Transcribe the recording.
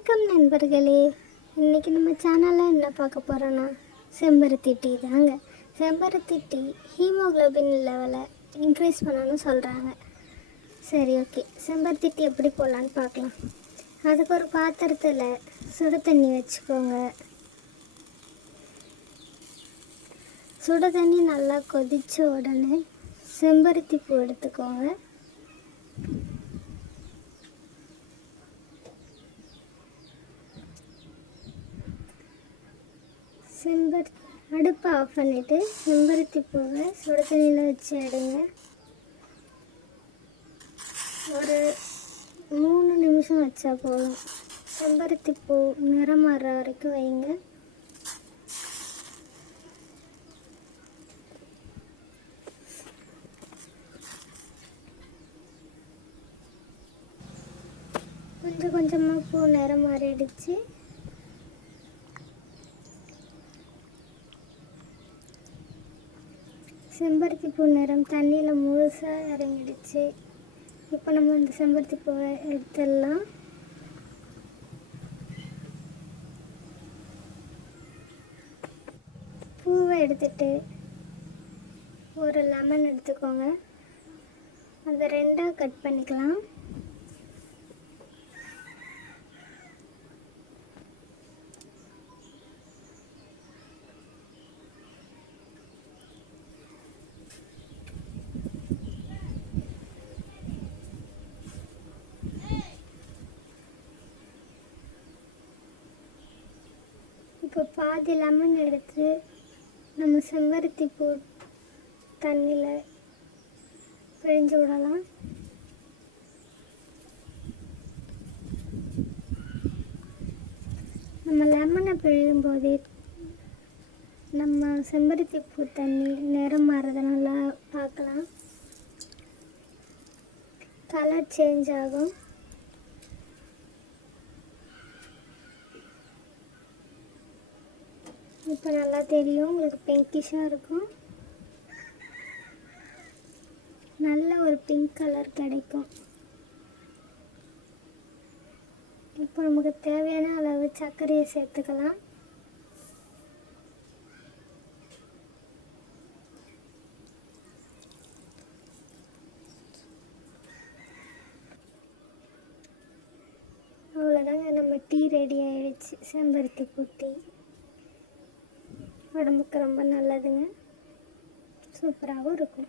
வணக்கம் நண்பர்களே. இன்றைக்கி நம்ம சேனலில் என்ன பார்க்க போகிறோன்னா செம்பருத்தி டீ தாங்க. செம்பருத்தி டீ ஹீமோகுளோபின் லெவலை இன்க்ரீஸ் பண்ணணும்னு சொல்கிறாங்க சரி ஓகே செம்பருத்தி டீ எப்படி போடலான்னு பார்க்கலாம். அதுக்கு ஒரு பாத்திரத்தில் சுடு தண்ணி வச்சுக்கோங்க. சுடு தண்ணி நல்லா கொதித்த உடனே செம்பருத்தி பூ எடுத்துக்கோங்க. செம்பருத்தி அடுப்பை ஆஃப் பண்ணிவிட்டு செம்பருத்தி பூவை சுட தண்ணியில் வச்சு எடுங்க. ஒரு மூணு நிமிஷம் வச்சா போதும். செம்பருத்தி பூ நிறம் மாறுற வரைக்கும் வைங்க. கொஞ்சம் கொஞ்சமாக பூ நிறம் மாறிடுச்சு செம்பருத்தி பூ நிறம் தண்ணியில் முழுசாக இறங்கிடுச்சு. இப்போ நம்ம இந்த செம்பருத்தி பூவை எடுத்துடலாம். பூவை எடுத்துட்டு ஒரு லெமன் எடுத்துக்கோங்க. அதை ரெண்டாக கட் பண்ணிக்கலாம். இப்போ பாதி லெமன் எடுத்து நம்ம செம்பருத்தி பூ தண்ணியில் பிழிஞ்சு விடலாம். நம்ம லெமனை பிழியும் போதே நம்ம செம்பருத்தி பூ தண்ணி நிறம் மாறுறதுனால பார்க்கலாம் கலர் சேஞ்ச் ஆகும். இப்போ நல்லா தெரியும். உங்களுக்கு பிங்கிஷாக இருக்கும். நல்ல ஒரு பிங்க் கலர் கிடைக்கும். இப்போ நமக்கு தேவையான அளவு சர்க்கரையை சேர்த்துக்கலாம். அவ்வளோதாங்க நம்ம டீ ரெடி ஆகிடுச்சு செம்பருத்தி பூ உடம்புக்கு ரொம்ப நல்லதுங்க. சூப்பராகவும் இருக்கும்.